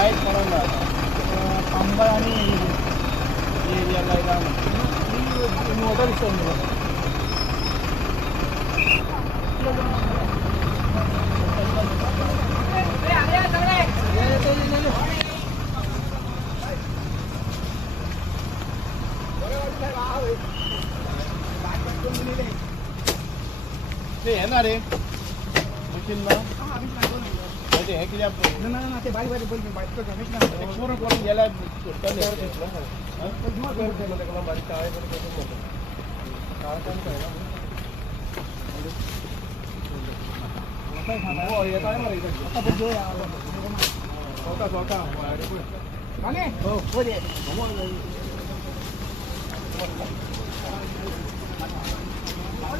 light कोणाला कामगार आणि एरिया लाईट मोठा दिसतो ते येणार रे मशीन ना म्हणजे हे किती ना ते बारीक बारीक बोल बारीक पूर्ण करून गेला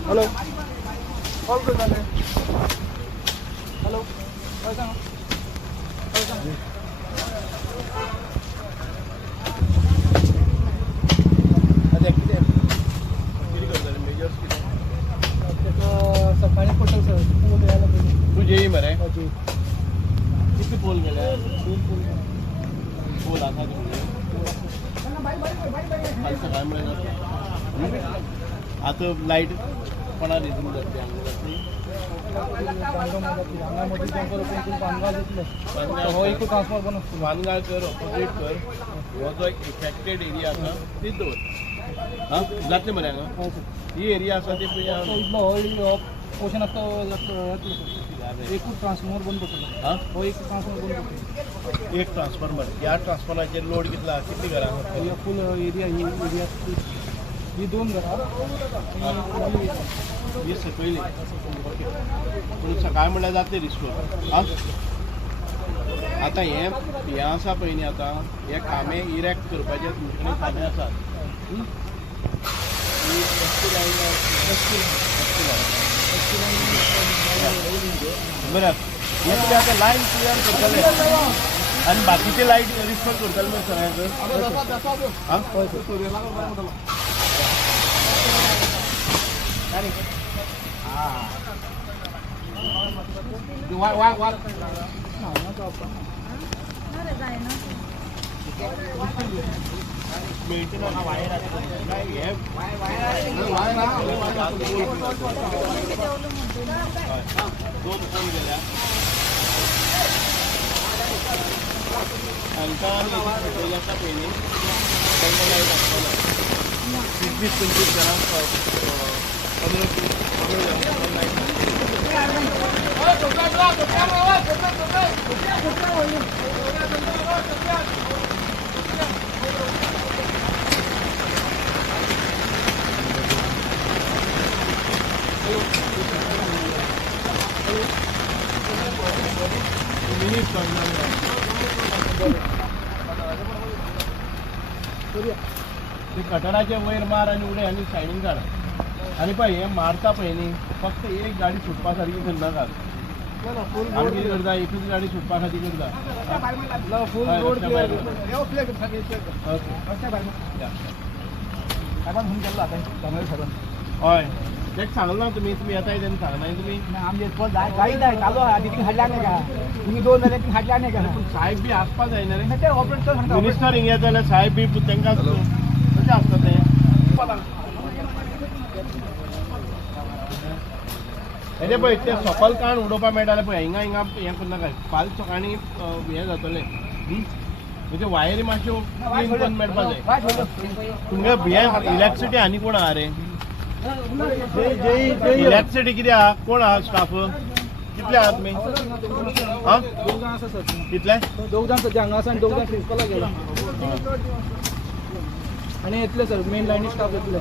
हॅलो कॉल कर झाले हॅलो काय सांग सकाळी पटल सर पोल यायला पाहिजे तू जेई मरे किती पोल गेले पोल आता सकाळ मिळेल आता लाईट कोणा रिझून जाते ट्रान्सफॉर पण असतो वानगाळ कर ऑपोजिट कर हो जो इफेक्टेड एरिया आसा ती दवर हां जातले मरे हांगा ही एरिया आसा ती पोर्शन एकूच ट्रान्सफॉर्मर बंद पडटलो हां हो एक ट्रान्सफॉर्मर बंद पडटलो एक ट्रान्सफॉर्मर ह्या ट्रान्सफॉर्मराचेर लोड कितला कितली घरां फुल एरिया ही एरिया ही दोन घरां ही सकयली ओके पूण सकाळ म्हणल्यार जातले रिस्टोर हां आतां हें आसा पळय न्ही आतां हे कामे इरेक्ट करपाचे तुमचे कामे आसात बरें हे तुमी आतां लायन क्लियर करतले आनी बाकीचे लायट रिस्टोर करतले मरे सगळ्यांक हां मेंटेनन्स वायर दोन फोन गेल्या हांकां पेट्रोल आसा पळय न्ही तांकां लायट आसतना 20-25 घरांक 15 लायट ते कटराचे वयर मार आणि उडे आणि शायनिंग काढ आणि पळय हे मारता पळय न्ही फक्त एक गाडी सुटपा सारकी करनाका आमी कितें करता एकूच गाडी सुटपा खातीर करता फुल रोड क्लियर ओके हय तेच सांगलो ना तुम्ही येताय तेन्ना सांगनाय तुमी गाईड आहे चालू आहे तिथे हाडल्या नाही का तुम्ही दोन जाल्यार ती हाडल्या नाही का साहेब बी आसपा जायना रे ते ऑपरेटर सांगता मिनिस्टर हिंग येत जाल्यार साहेब बी तेंकां कशें आसता तें हेजे पळय ते सकल काण उडोवपा मेळटा जाल्यार पळय हिंगा हें करनाका फाल सकाळी हें जातलें म्हणजे वायरी मातश्यो क्लीन करून मेळपा जाय तुमगे हे इलेक्ट्रिसिटी आनी कोण आहा रे इलेक्ट्रिसिटी कितें आहा कोण आहा स्टाफ कितले आहा तुमी हां कितले दोग जाण सध्या हांगा आसा आनी दोग जाण प्रिंसिपला गेला आनी येतले सर मेन लायनी स्टाफ येतले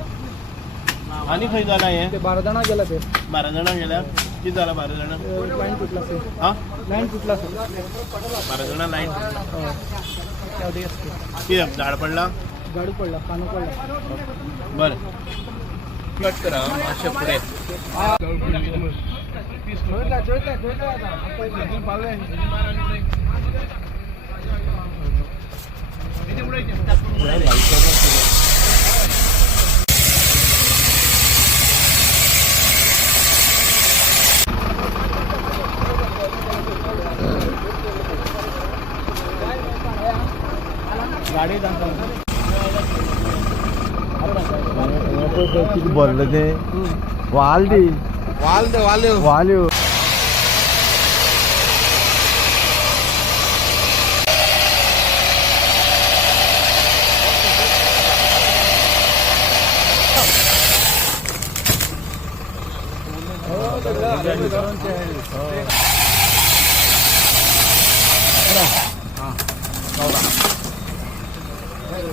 आनी खंय जालां हें ते 12 जाणां गेला ते 12 जाणां गेल्या कितें जालां 12 जाणां लायन तुटला सर हां लायन तुटला सर 12 जाणां लायन कितें झाड पडला गाडी पडला कानो पडला बरें कट करा मातशें फुडें गाडी जाता किती भरलं ते वाल दी वाल हा